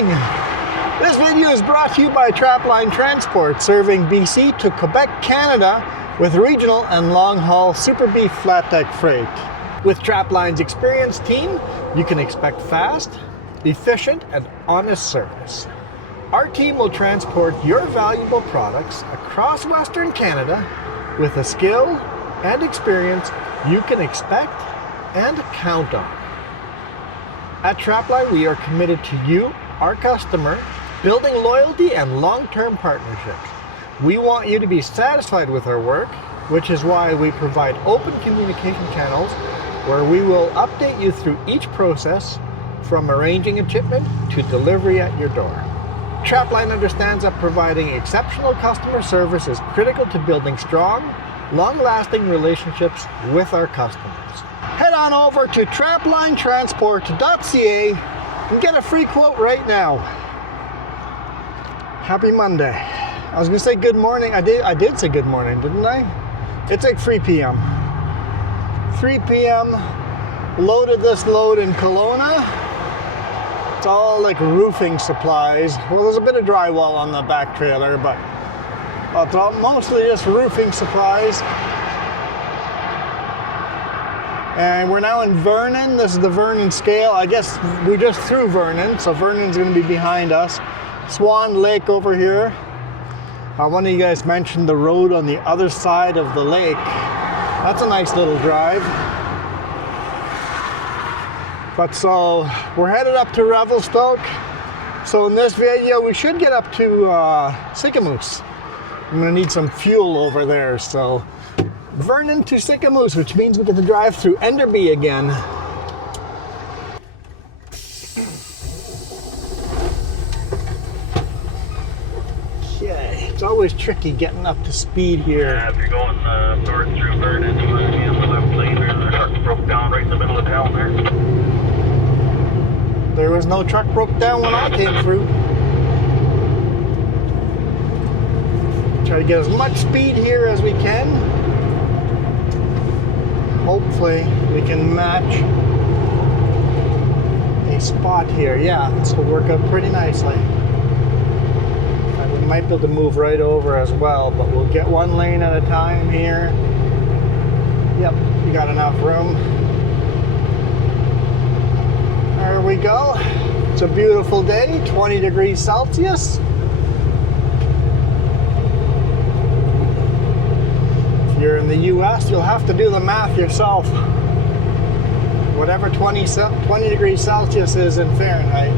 morning! This video is brought to you by Trapline Transport, serving BC to Quebec, Canada, with regional and long-haul Super Beef flat deck freight. With Trapline's experienced team, you can expect fast, efficient, and honest service. Our team will transport your valuable products across Western Canada with a skill and experience you can expect and count on. At Trapline, we are committed to you, our customer, building loyalty and long-term partnerships. We want you to be satisfied with our work, which is why we provide open communication channels where we will update you through each process, from arranging a shipment to delivery at your door. Trapline understands that providing exceptional customer service is critical to building strong, long-lasting relationships with our customers. Head on over to traplinetransport.ca and get a free quote right now. Happy Monday. I was going to say good morning. I did say good morning, didn't I? It's like 3 p.m. 3 p.m. Loaded this load in Kelowna. It's all like roofing supplies. Well, there's a bit of drywall on the back trailer, but it's all mostly just roofing supplies. And we're now in Vernon. This is the Vernon scale. I guess we just threw Vernon, so Vernon's going to be behind us. Swan Lake over here. One of you guys mentioned the road on the other side of the lake. That's a nice little drive. But so we're headed up to Revelstoke. So in this video, we should get up to Sicamous. I'm gonna need some fuel over there. So Vernon to Sicamous, which means we get to drive through Enderby again. Okay, it's always tricky getting up to speed here. Yeah, if you're going north through Vernon, you want to be on the left lane. There's a truck broke down right in the middle of town there. There was no truck broke down when I came through. Try to get as much speed here as we can. Hopefully we can match a spot here. Yeah, this will work out pretty nicely. And we might be able to move right over as well, but we'll get one lane at a time here. Yep, we got enough room. There we go. It's a beautiful day, 20 degrees Celsius. If you're in the US, you'll have to do the math yourself. Whatever 20 degrees Celsius is in Fahrenheit.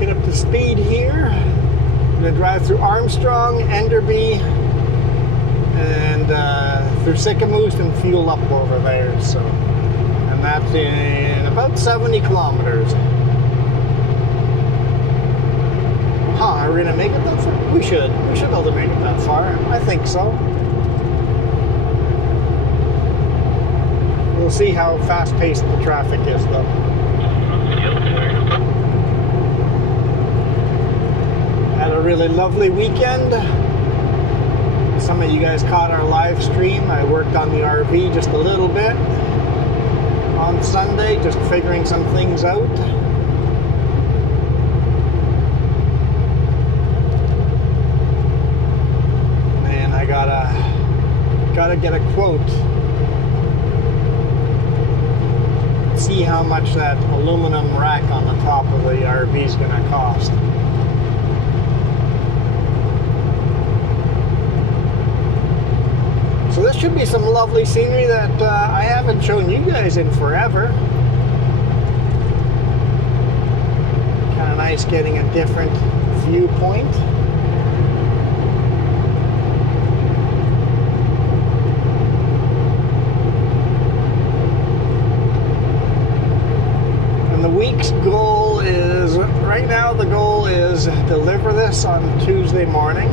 Get up to speed here. I'm going to drive through Armstrong, Enderby, and through Sicamous and fuel up over there. So, and that's in about 70 kilometers. Are we gonna make it that far? We should be able to make it that far. I think so. We'll see how fast-paced the traffic is, though. Had a really lovely weekend. Some of you guys caught our live stream. I worked on the RV just a little bit on Sunday, just figuring some things out. And I gotta get a quote. See how much that aluminum rack on the top of the RV is gonna cost. So this should be some lovely scenery that I haven't shown you guys in forever. Kind of nice getting a different viewpoint. And the week's goal is, right now the goal is deliver this on Tuesday morning,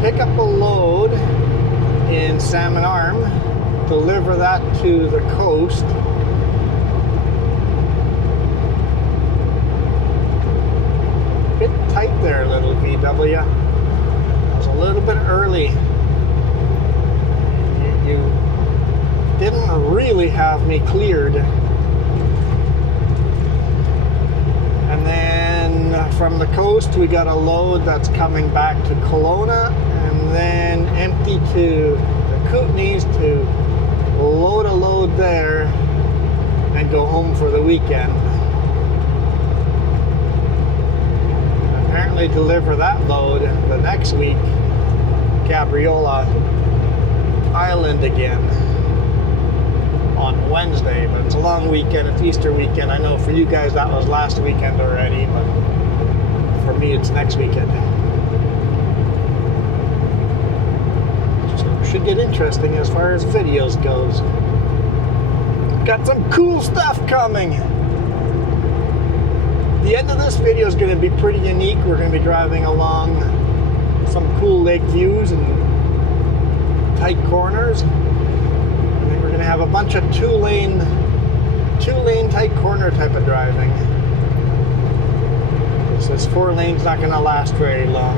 pick up a load in Salmon Arm, deliver that to the coast, bit tight there, little VW. I was a little bit early. You didn't really have me cleared. And then from the coast, we got a load that's coming back to Kelowna, and then empty to the Kootenays to load a load there and go home for the weekend. Apparently deliver that load the next week, Gabriola Island again on Wednesday, but it's a long weekend, it's Easter weekend. I know for you guys that was last weekend already, but for me it's next weekend. So it should get interesting as far as videos goes. Got some cool stuff coming. The end of this video is going to be pretty unique. We're going to be driving along some cool lake views and tight corners. I think we're going to have a bunch of two-lane tight corner type of driving. This 4 lanes not going to last very long.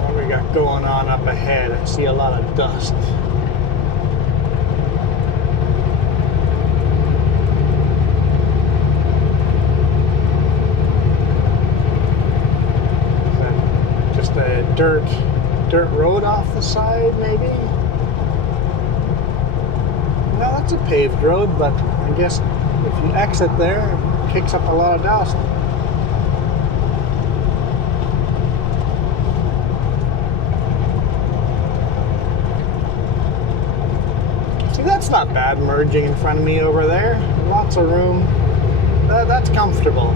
What we got going on up ahead? I see a lot of dust. A dirt road off the side, maybe? No, that's a paved road, but I guess if you exit there, it kicks up a lot of dust. See, that's not bad merging in front of me over there. Lots of room. That's comfortable.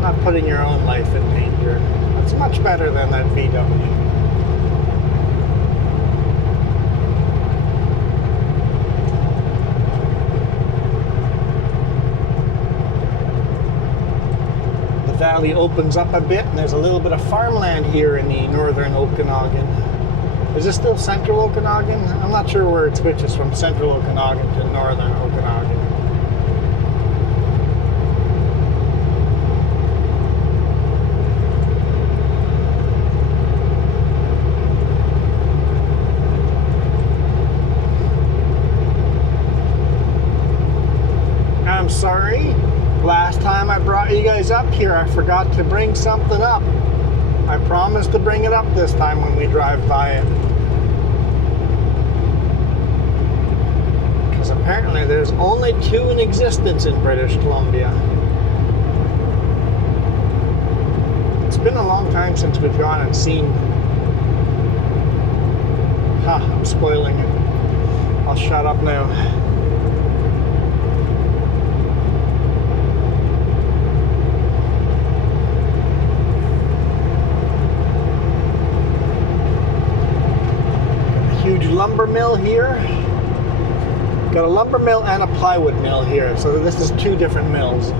Not putting your own life in danger. That's much better than that VW. The valley opens up a bit, and there's a little bit of farmland here in the northern Okanagan. Is this still central Okanagan? I'm not sure where it switches from central Okanagan to northern Okanagan. I'm sorry, last time I brought you guys up here, I forgot to bring something up. I promised to bring it up this time when we drive by it. Because apparently there's only 2 in existence in British Columbia. It's been a long time since we've gone and seen. I'm spoiling it. I'll shut up now. Huge lumber mill here. Got a lumber mill and a plywood mill here, so this is 2 different mills.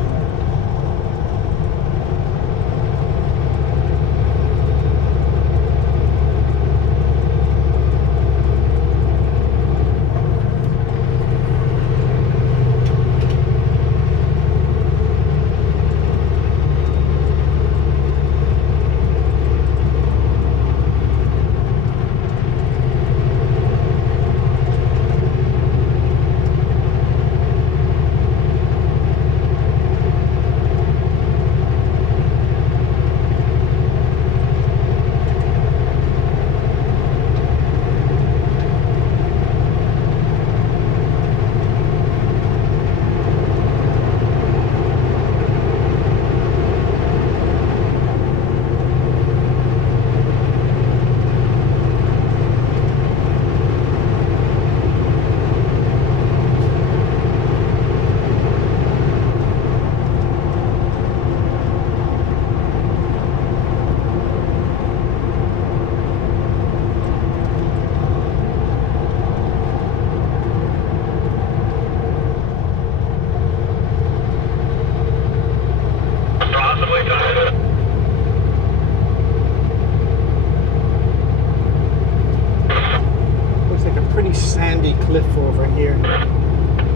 Cliff over here.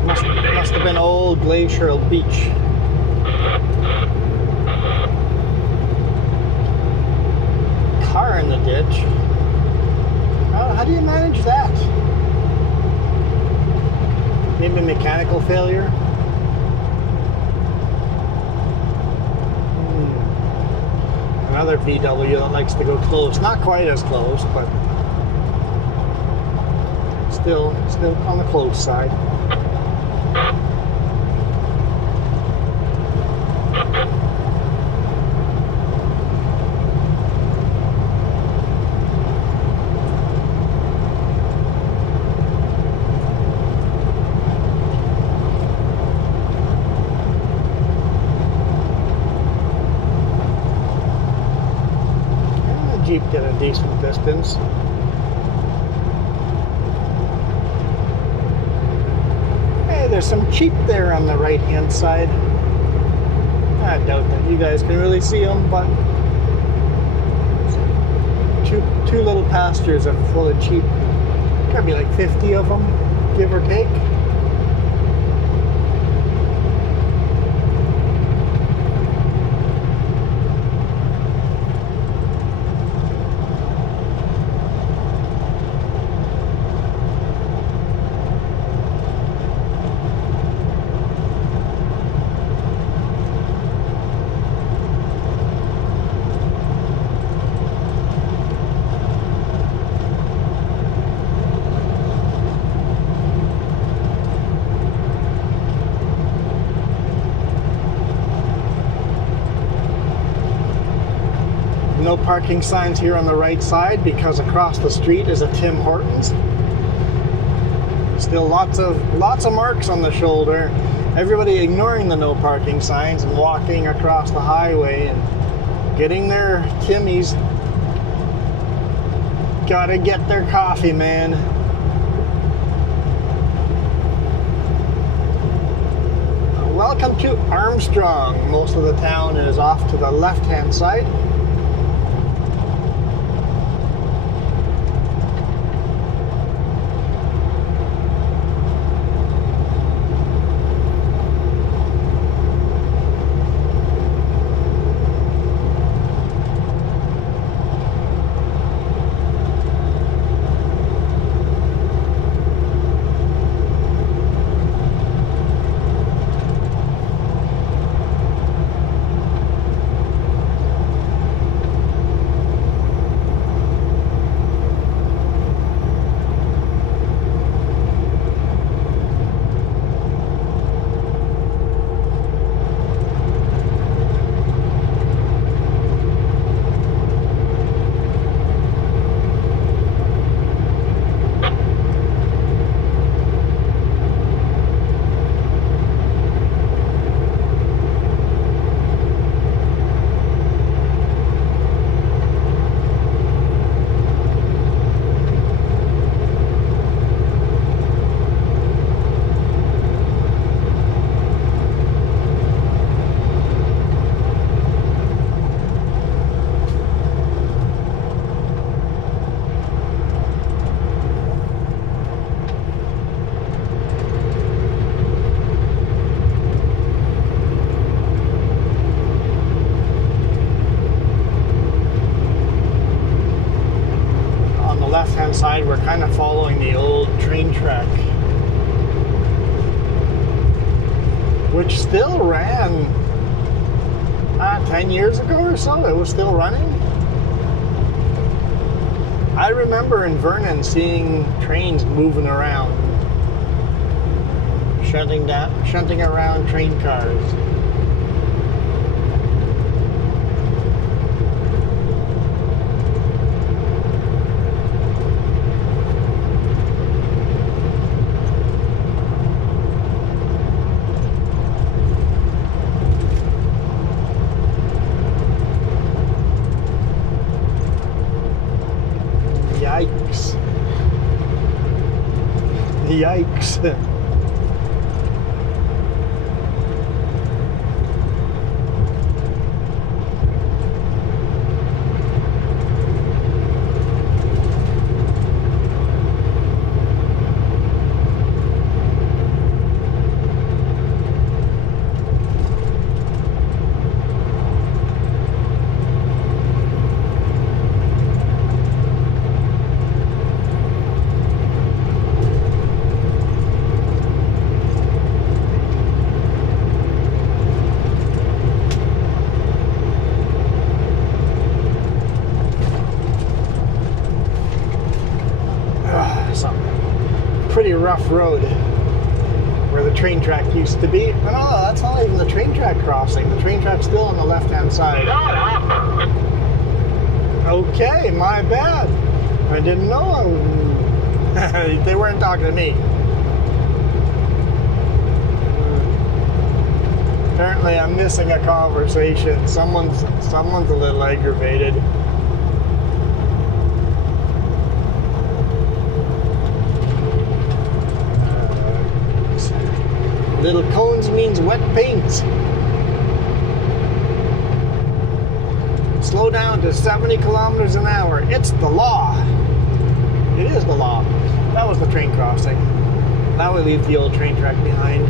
Must Must have been old glacial beach. Car in the ditch. How do you manage that? Maybe mechanical failure? Another VW that likes to go close. Not quite as close, but still on the close side. Jeep did a decent distance. Hey, there's some sheep there on the right hand side. I doubt that you guys can really see them, but two little pastures are full of sheep. Gotta be like 50 of them, give or take. No parking signs here on the right side because across the street is a Tim Hortons. Still lots of marks on the shoulder. Everybody ignoring the no parking signs and walking across the highway and getting their Timmies. Gotta get their coffee, man. Welcome to Armstrong. Most of the town is off to the left-hand side. Side, we're kind of following the old train track, which still ran 10 years ago or so. It was still running. I remember in Vernon seeing trains moving around, shunting around train cars. Yikes. pretty rough road where the train track used to be. But no, that's not even the train track crossing. The train track's still on the left-hand side. Shut up! Okay, my bad. I didn't know. They weren't talking to me. Apparently I'm missing a conversation. Someone's a little aggravated. Little cones means wet paint. Slow down to 70 kilometers an hour. It's the law. It is the law. That was the train crossing. Now we leave the old train track behind.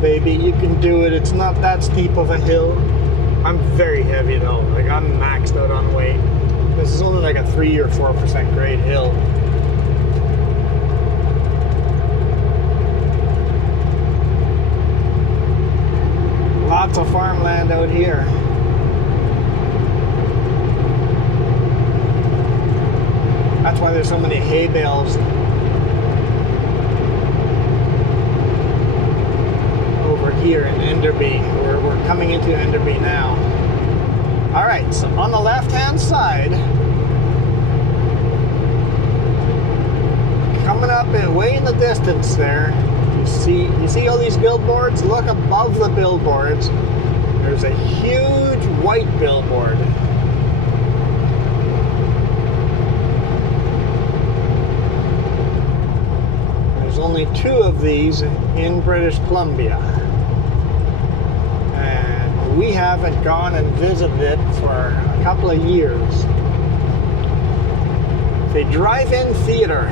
Baby, you can do it. It's not that steep of a hill. I'm very heavy though. Like, I'm maxed out on weight. This is only like a 3 or 4% grade hill. Lots of farmland out here. That's why there's so many hay bales here in Enderby. We're coming into Enderby now. Alright, so on the left-hand side, coming up and way in the distance there, you see all these billboards? Look above the billboards. There's a huge white billboard. There's only 2 of these in British Columbia. We haven't gone and visited it for a couple of years. It's a drive-in theater.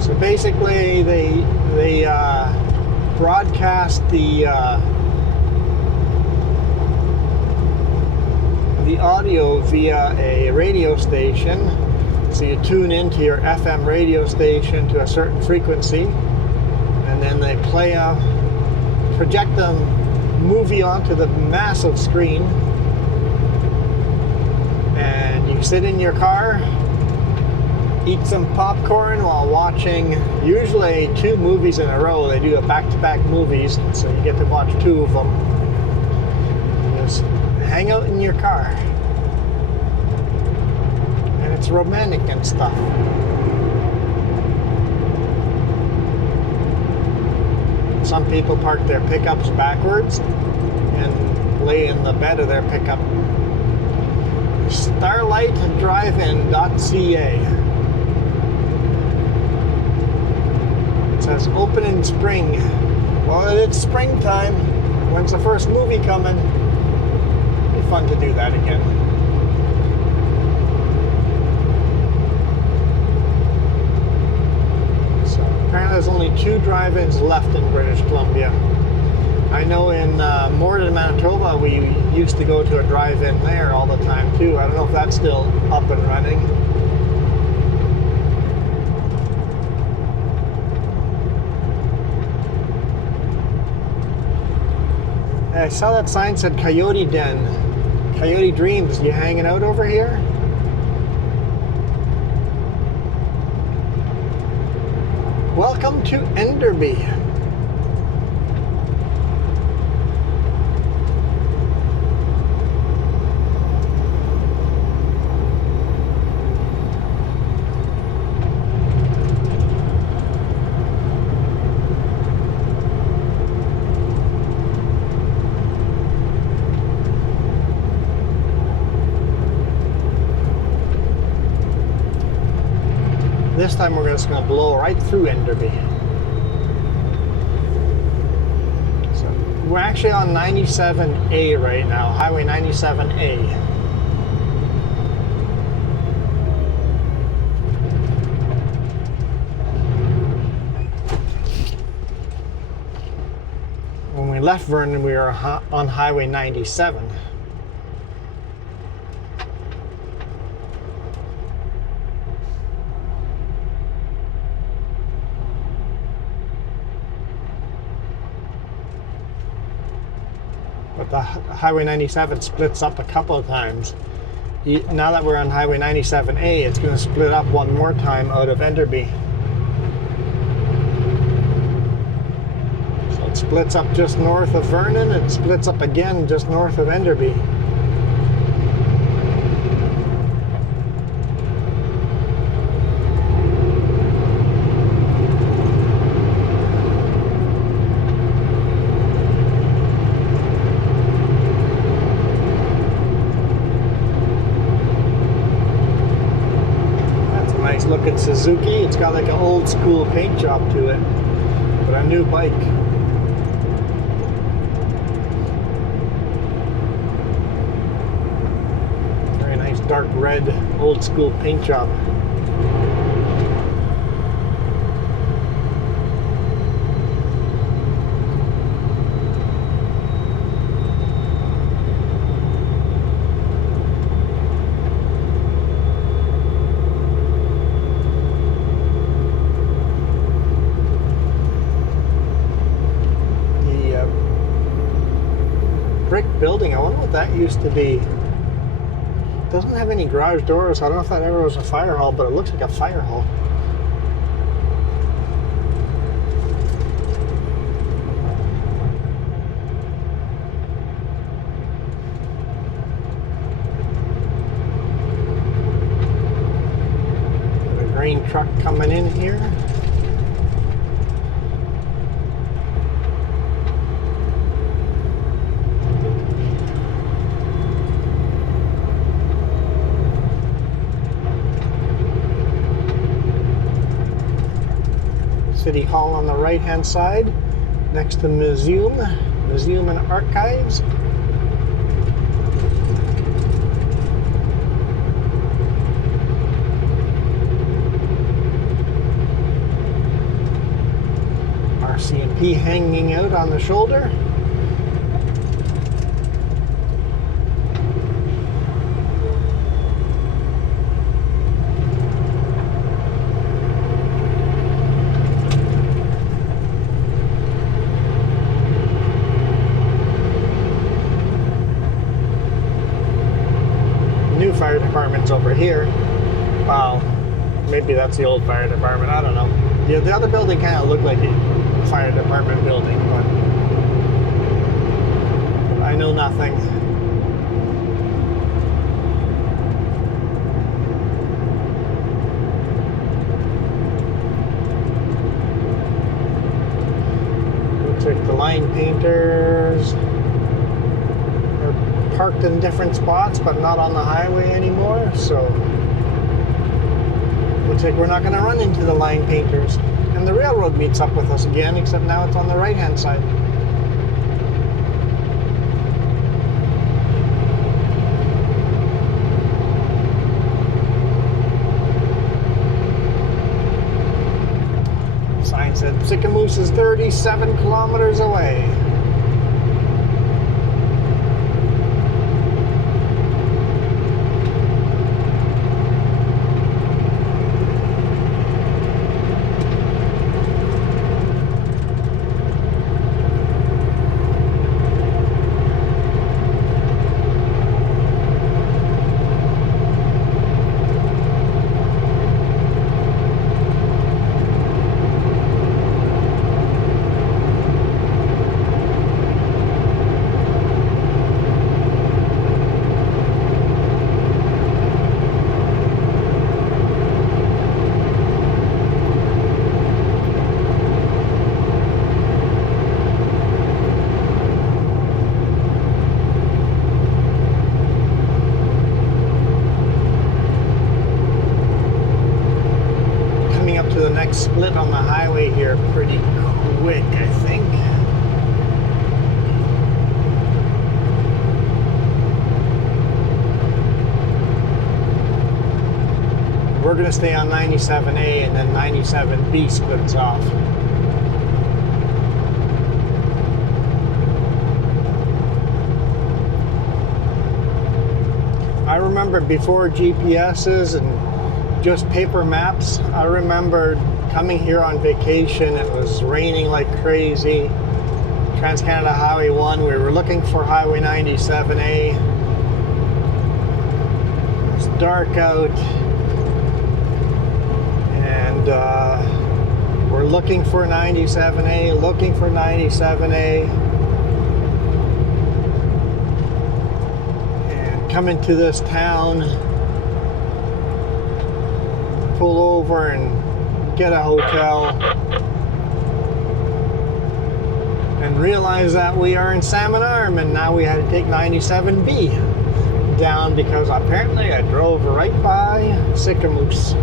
So basically, they broadcast the audio via a radio station. So you tune into your FM radio station to a certain frequency. And then they project a movie onto the massive screen, and you sit in your car, eat some popcorn while watching usually 2 movies in a row. They do a back-to-back movies, so you get to watch 2 of them. Just hang out in your car, and it's romantic and stuff. Some people park their pickups backwards and lay in the bed of their pickup. Starlight Drive-In.ca. It says open in spring. Well, it's springtime. When's the first movie coming? It'd be fun to do that again. Apparently there's only 2 drive-ins left in British Columbia. I know in Morden, Manitoba, we used to go to a drive-in there all the time too. I don't know if that's still up and running. I saw that sign said Coyote Den. Coyote Dreams. You hanging out over here? Welcome to Enderby. it's going to blow right through Enderby. So we're actually on 97A right now, Highway 97A. When we left Vernon, we were on Highway 97. But the Highway 97 splits up a couple of times. Now that we're on Highway 97A, it's going to split up one more time out of Enderby. So it splits up just north of Vernon, it splits up again just north of Enderby. Look at Suzuki. It's got like an old school paint job to it, but a new bike. Very nice dark red old school paint job. Building, I wonder what that used to be. It doesn't have any garage doors, so I don't know if that ever was a fire hall, but it looks like a fire hall. Got a grain truck coming in here. City Hall on the right hand side, next to Museum and Archives. RC&P hanging out on the shoulder. Fire department's over here. Wow, maybe that's the old fire department, I don't know. Yeah, the other building kind of looked like a fire department building, but I know nothing. Looks like the line painters parked in different spots but not on the highway anymore, so looks like we're not going to run into the line painters. And the railroad meets up with us again, except now it's on the right hand side. Sign said Sicamous is 37 kilometers away. highway here pretty quick, I think. We're going to stay on 97A, and then 97B splits off. I remember before GPSs and just paper maps, I remember coming here on vacation. It was raining like crazy. Trans-Canada Highway 1, we were looking for Highway 97A. It was dark out. And we're looking for 97A, looking for 97A. And coming to this town, pull over and get a hotel. And realize that we are in Salmon Arm, and now we had to take 97B down because apparently I drove right by Sicamous.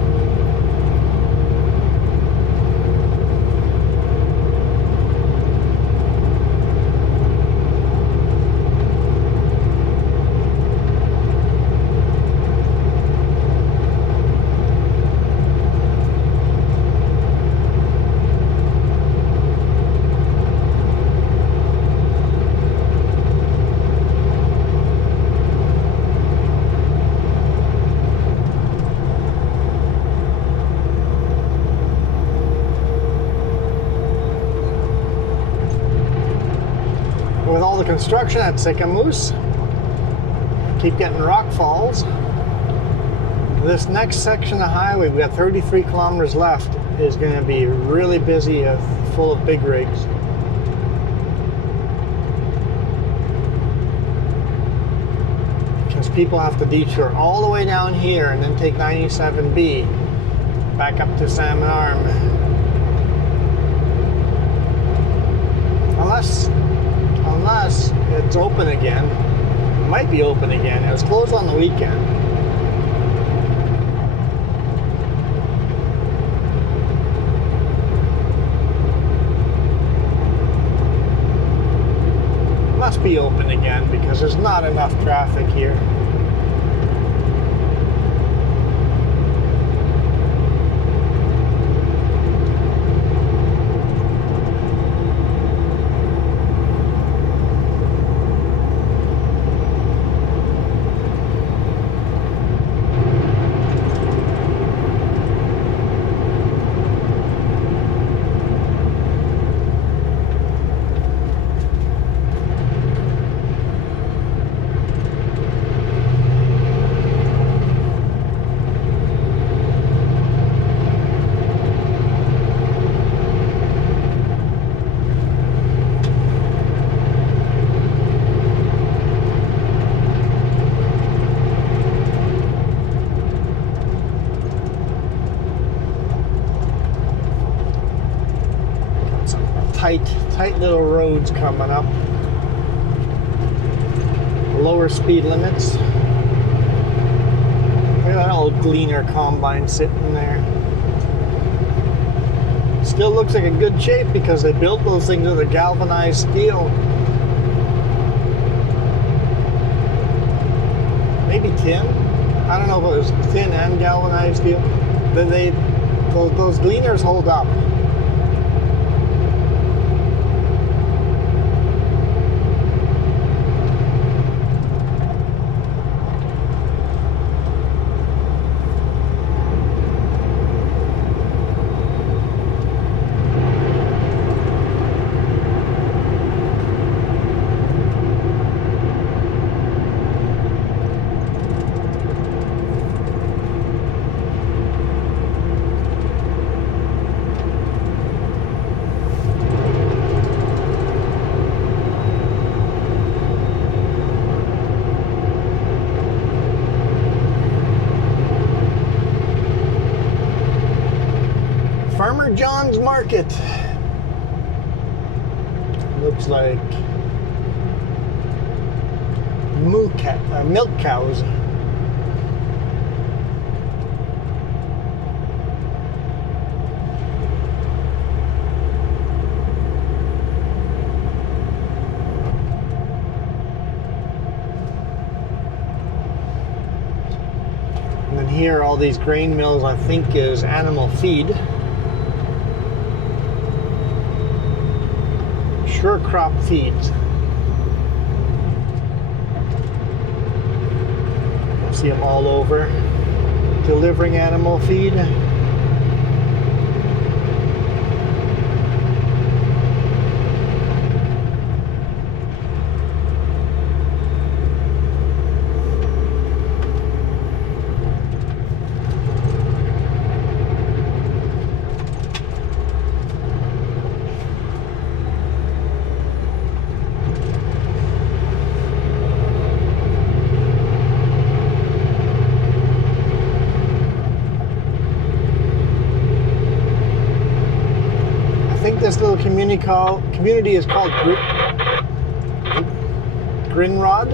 With all the construction at Sicamous, keep getting rock falls. This next section of highway, we got 33 kilometers left, is going to be really busy, full of big rigs. Because people have to detour all the way down here and then take 97B back up to Salmon Arm. Unless it's open again. It might be open again. It was closed on the weekend. Must be open again because there's not enough traffic here. Tight little roads coming up. Lower speed limits. Look at that old Gleaner combine sitting there. Still looks like a good shape because they built those things with a galvanized steel. Maybe tin. I don't know if it was tin and galvanized steel. Then those Gleaners hold up. Farmer John's Market. Looks like milk cows. all these grain mills, I think, is animal feed. Sure Crop Feeds. You'll see them all over, delivering animal feed. This little community is called Grinrod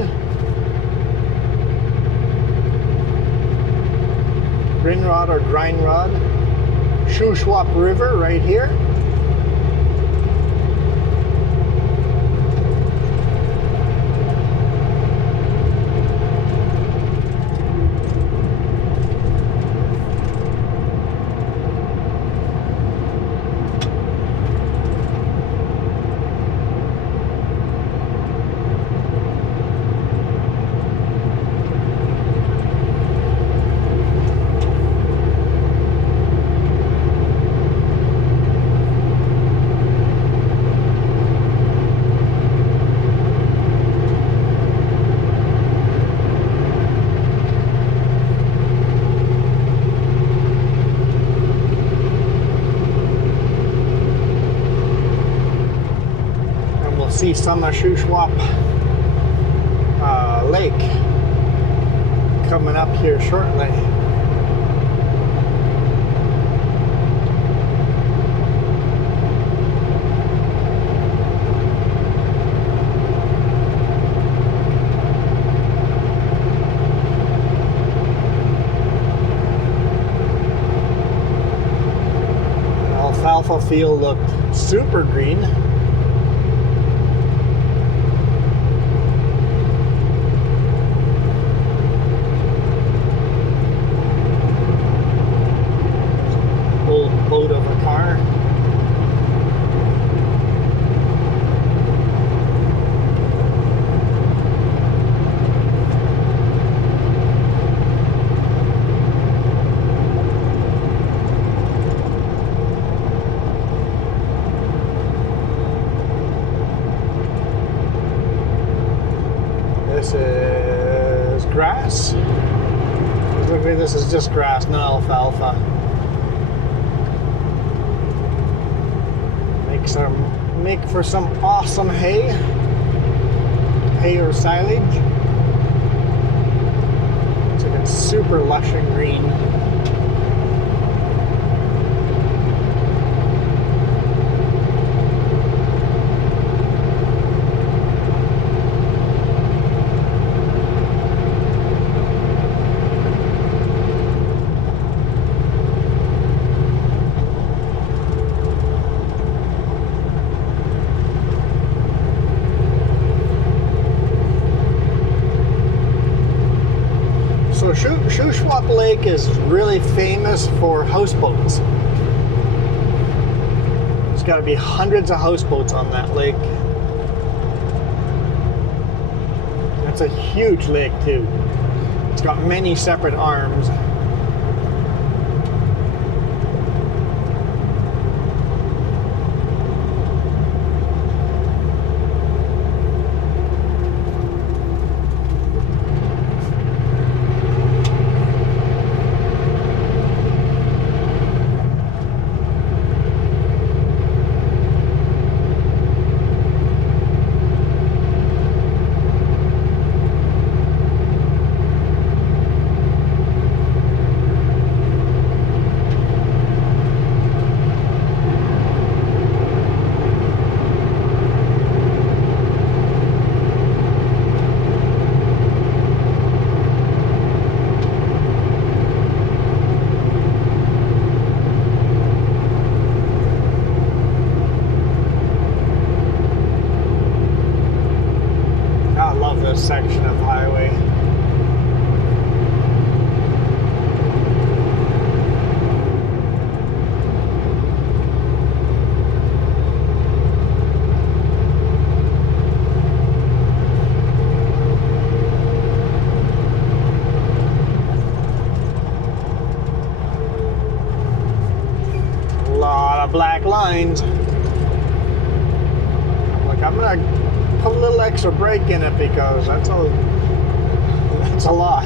or Grinrod. Shuswap River right here. See some of Shuswap Lake coming up here shortly. Alfalfa field looked super green. Boat of a car. This is grass. Look at this is just grass, not alfalfa. Make for some awesome hay or silage. It's like it's super lush and green. Shuswap Lake is really famous for houseboats. There's got to be hundreds of houseboats on that lake. That's a huge lake too. It's got many separate arms. section of highway. back lines. Like, I'm gonna put a little extra brake in it because that's a lot.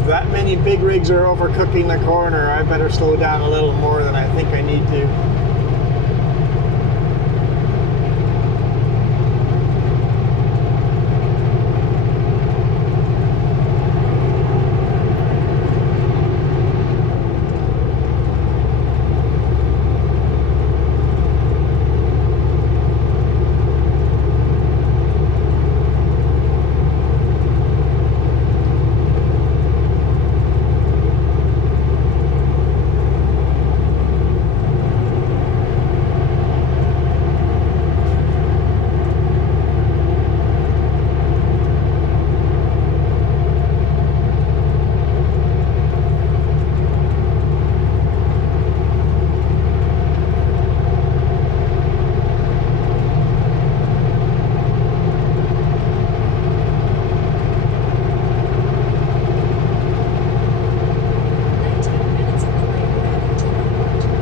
If that many big rigs are overcooking the corner, I better slow down a little more than I think I need to.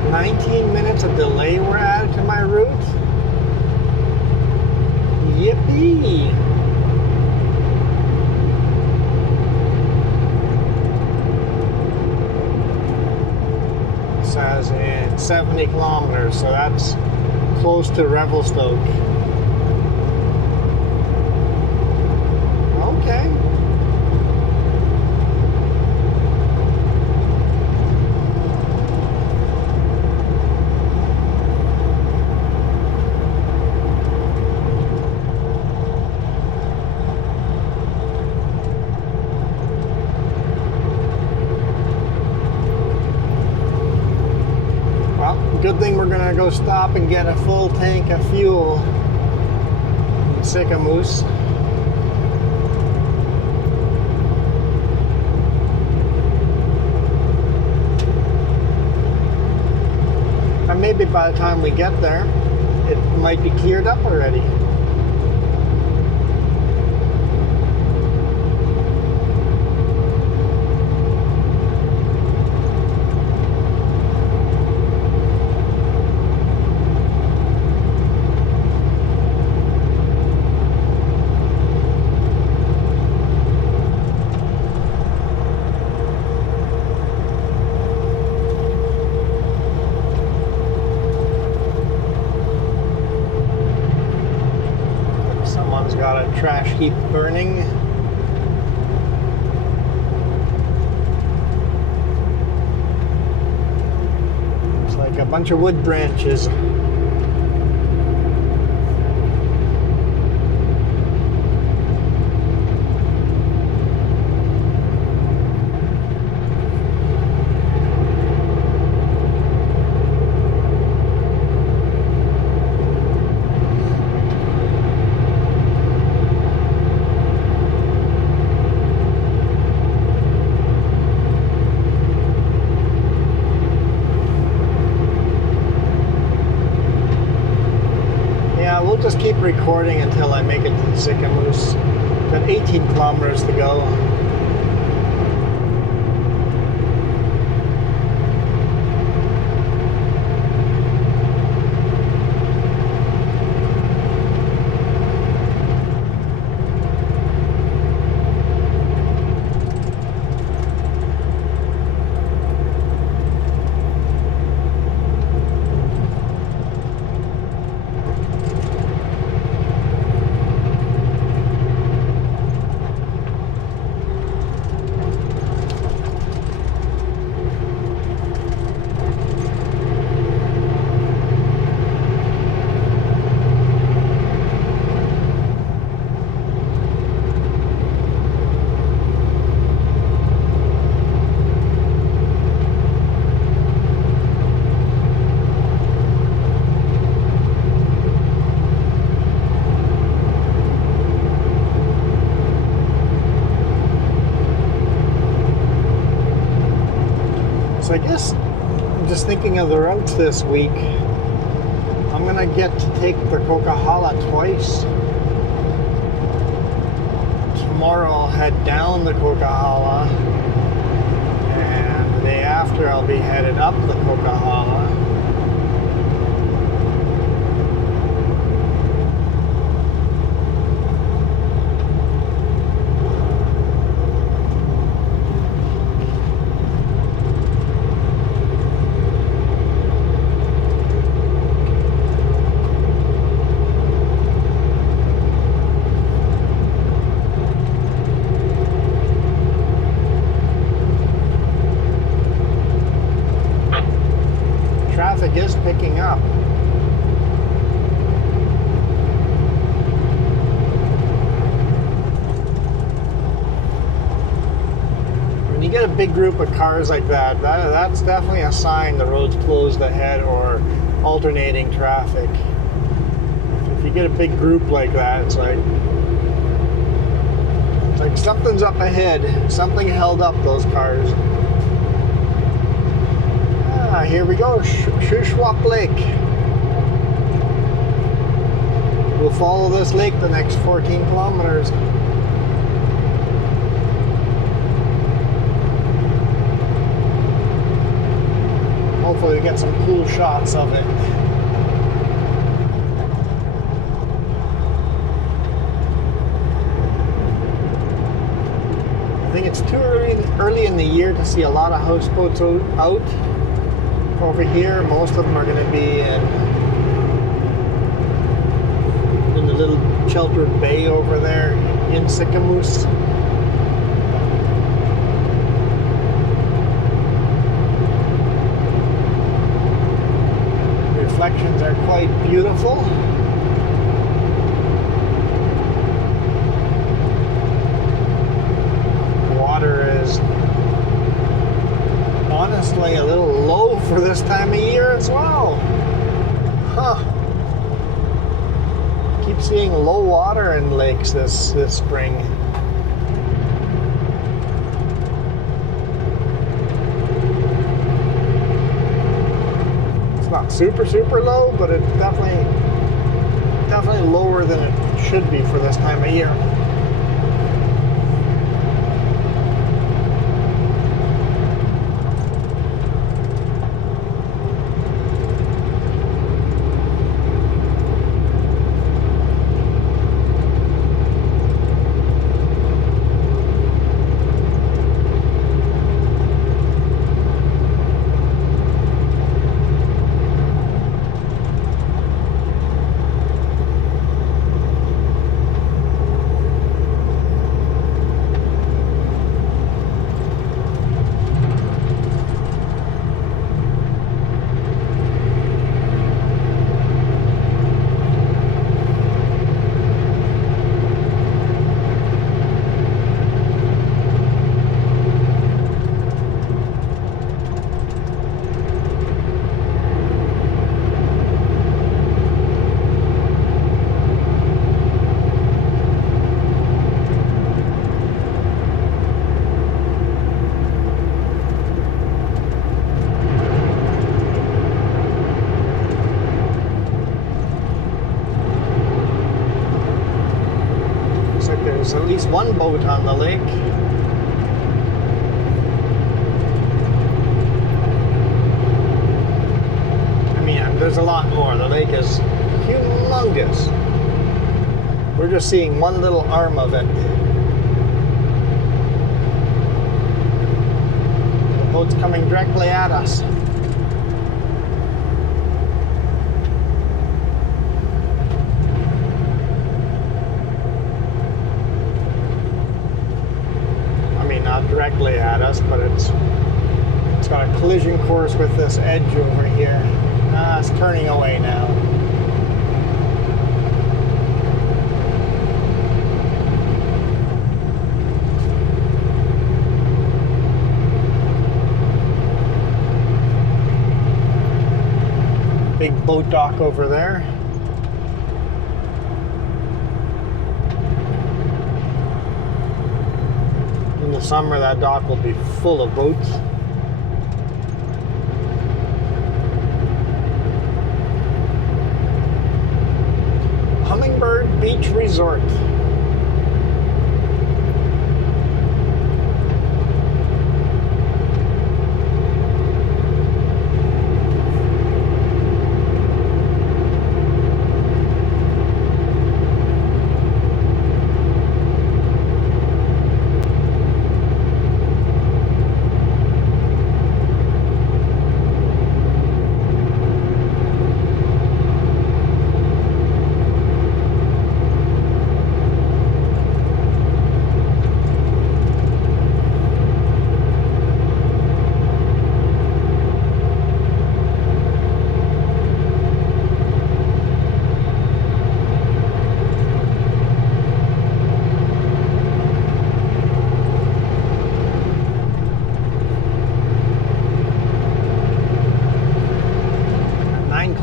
19 minutes of delay were added to my route. Yippee! It says in 70 kilometers, so that's close to Revelstoke. Okay. Good thing we're gonna go stop and get a full tank of fuel in Sicamous. And maybe by the time we get there, it might be cleared up already. Trash heap burning. Looks like a bunch of wood branches. Just keep recording until I make it to the Sicamous. Got 18 kilometers to go. So I guess I'm just thinking of the routes this week. I'm gonna get to take the Coquihalla twice. Tomorrow I'll head down the Coquihalla, and the day after I'll be headed up the Coquihalla. picking up. When you get a big group of cars like that, that's definitely a sign the road's closed ahead or alternating traffic. If you get a big group like that, it's like something's up ahead. Something held up those cars. Here we go, Shuswap Lake. We'll follow this lake the next 14 kilometers. Hopefully we get some cool shots of it. I think it's too early in the year to see a lot of houseboats out. Over here, most of them are going to be in the little sheltered bay over there in Sicamous. The reflections are quite beautiful. Water is honestly a little low for this time of year as well. Huh. Keep seeing low water in lakes this spring. It's not super low, but it's definitely lower than it should be for this time of year. There's at least one boat on the lake. I mean, there's a lot more. The lake is humongous. We're just seeing one little arm of it. The boat's coming directly at us. Directly at us, but it's got a collision course with this edge over here. It's turning away now. Big boat dock over there. In the summer, that dock will be full of boats. Hummingbird Beach Resort.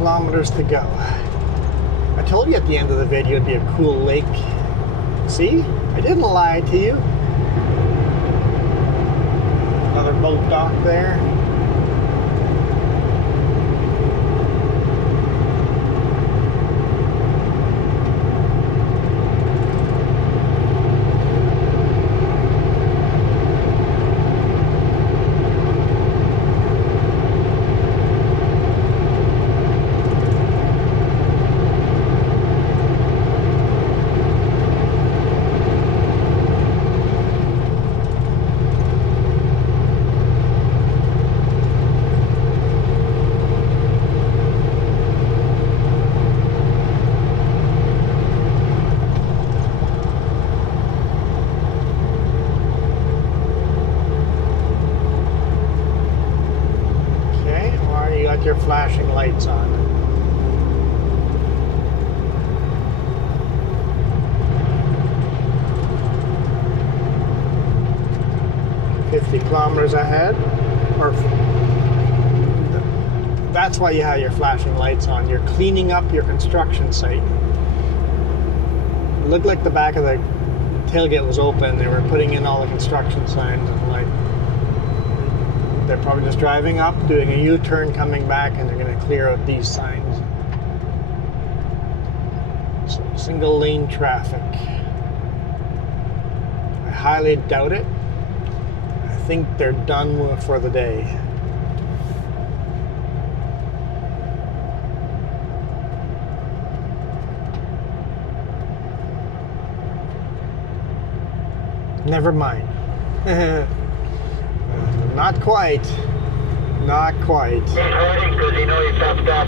kilometers to go. I told you at the end of the video it'd be a cool lake. See? I didn't lie to you. Another boat dock there. Your flashing lights on. $50 kilometers ahead, or that's why you have your flashing lights on. You're cleaning up your construction site. It looked like the back of the tailgate was open. They were putting in all the construction signs, and like they're probably just driving up, doing a U-turn, coming back, and they're going to clear out these signs. So single lane traffic. I highly doubt it. I think they're done for the day. Never mind. Not quite. Not quite. He's hiding because he knows he fucked up.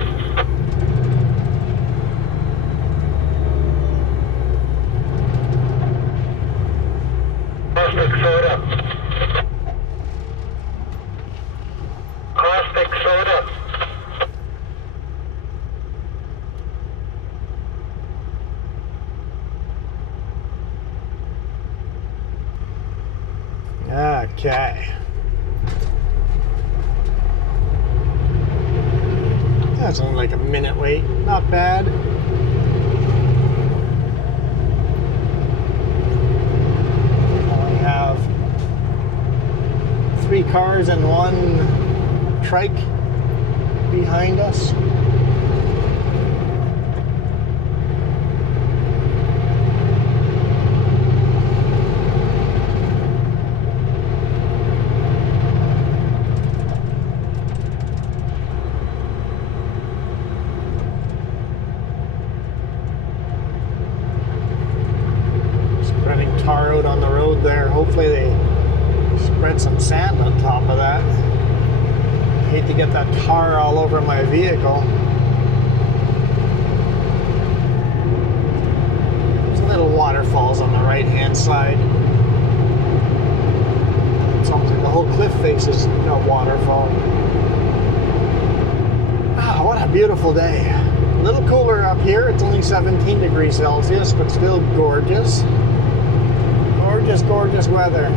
Caustic soda. Caustic soda. Okay. That's only like a minute wait. Not bad. We have 3 cars and 1 trike behind us. Tar out on the road there. Hopefully they spread some sand on top of that. I hate to get that tar all over my vehicle. There's little waterfalls on the right hand side. It's almost like the whole cliff face is a waterfall. Ah, what a beautiful day. A little cooler up here. It's only 17 degrees Celsius, but still gorgeous. Gorgeous, gorgeous weather.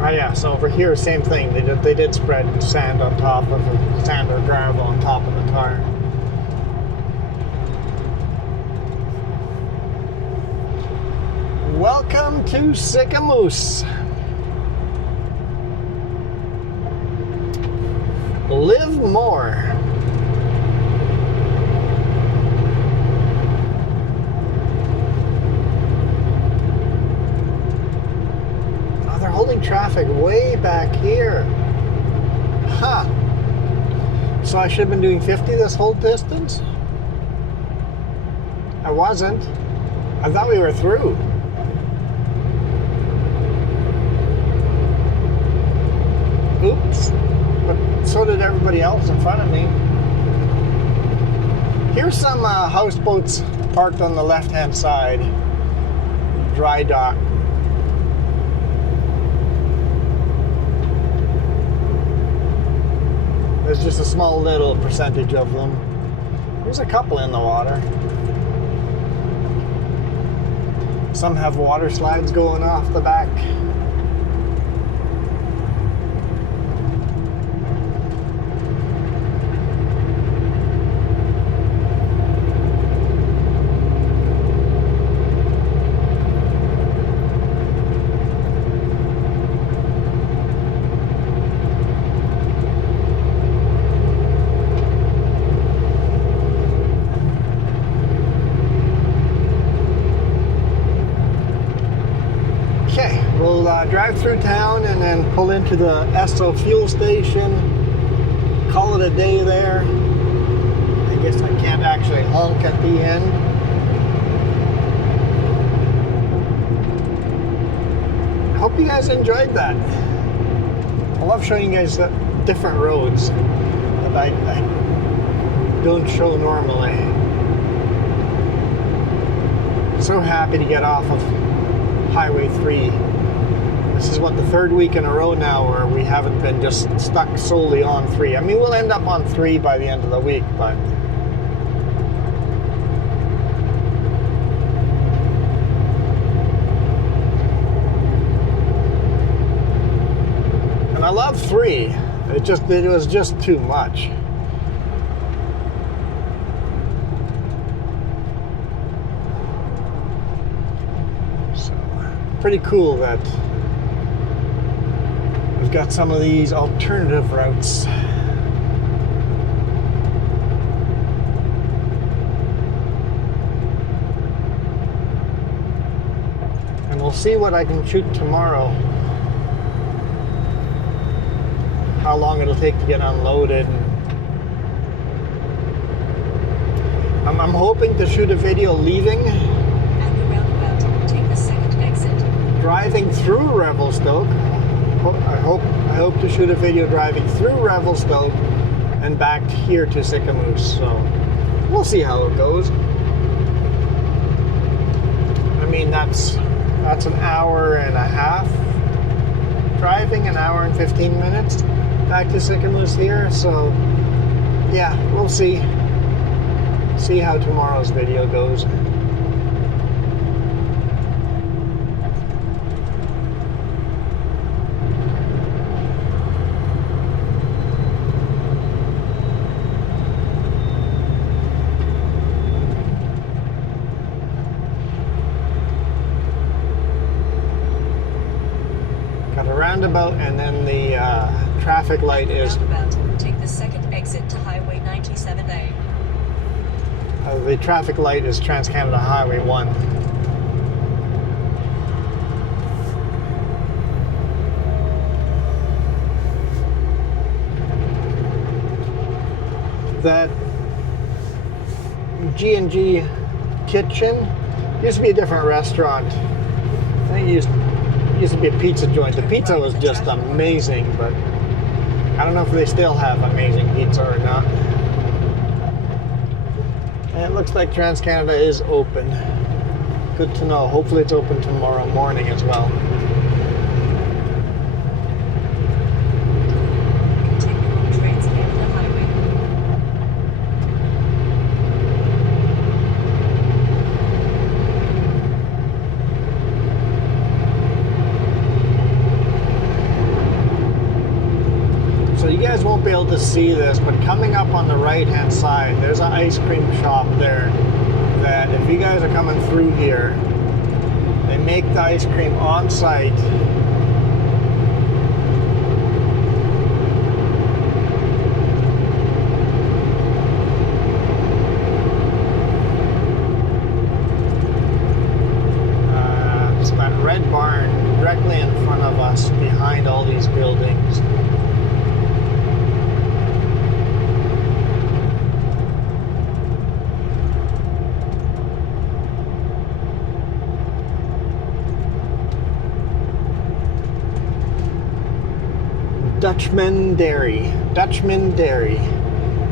Oh yeah, so over here, same thing. They did spread sand on top of the sand or gravel on top of the tar. Welcome to Sicamous. Live more. Traffic way back here. Huh. So I should have been doing 50 this whole distance? I wasn't. I thought we were through. canals in front of me. Here's some houseboats parked on the left-hand side. Dry dock. There's just a small little percentage of them. There's a couple in the water. Some have water slides going off the back. Drive through town and then pull into the Esso fuel station, call it a day there. I guess I can't actually honk at the end. I hope you guys enjoyed that. I love showing you guys the different roads that I don't show normally. So happy to get off of Highway 3. This is what, the third week in a row now where we haven't been just stuck solely on 3. I mean, we'll end up on 3 by the end of the week, but and I love 3. It was just too much. So pretty cool that we've got some of these alternative routes. And we'll see what I can shoot tomorrow. How long it'll take to get unloaded. I'm hoping to shoot a video leaving. At the roundabout, take the second exit. Driving through Revelstoke. I hope to shoot a video driving through Revelstoke and back here to Sicamous. So we'll see how it goes. I mean, that's an hour and a half driving, an hour and 15 minutes back to Sicamous here. So yeah, we'll see how tomorrow's video goes. Roundabout, and then the traffic light is roundabout. Take the second exit to Highway 97A. The traffic light is Trans-Canada Highway 1. That G&G Kitchen used to be a different restaurant. I think it used to be a pizza joint. The pizza was just amazing, but I don't know if they still have amazing pizza or not. And it looks like Trans-Canada is open. Good to know. Hopefully it's open tomorrow morning as well. Won't be able to see this, but coming up on the right hand side there's an ice cream shop there that if you guys are coming through here, they make the ice cream on site. It's that red barn directly in front of us behind all these buildings. Dutchman Dairy. Dutchman Dairy.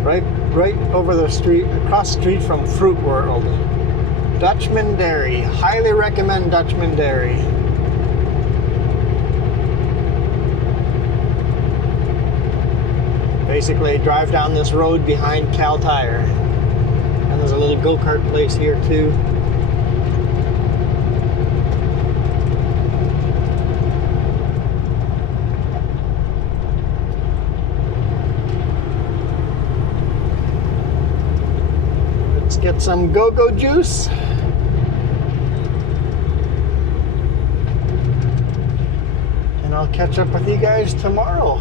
Right over the street, across the street from Fruit World. Dutchman Dairy. Highly recommend Dutchman Dairy. Basically, drive down this road behind Cal Tire. And there's a little go-kart place here too. Let's get some go-go juice. And I'll catch up with you guys tomorrow.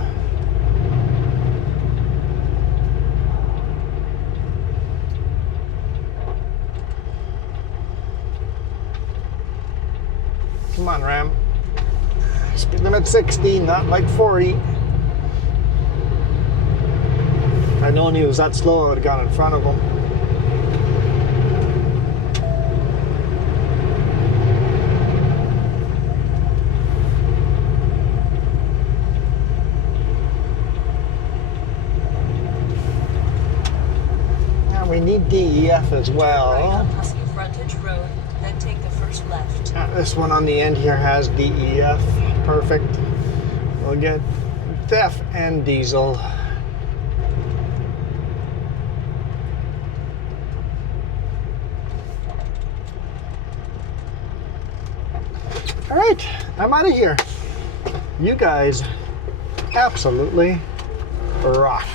Come on, Ram. Speed limit 60, not like 40. If I'd known he was that slow, I would have gone in front of him. Now we need DEF as well. Right on Husky Frontage Road, then take the first left. This one on the end here has DEF. Perfect. We'll get DEF and diesel. All right, I'm out of here. You guys absolutely rock.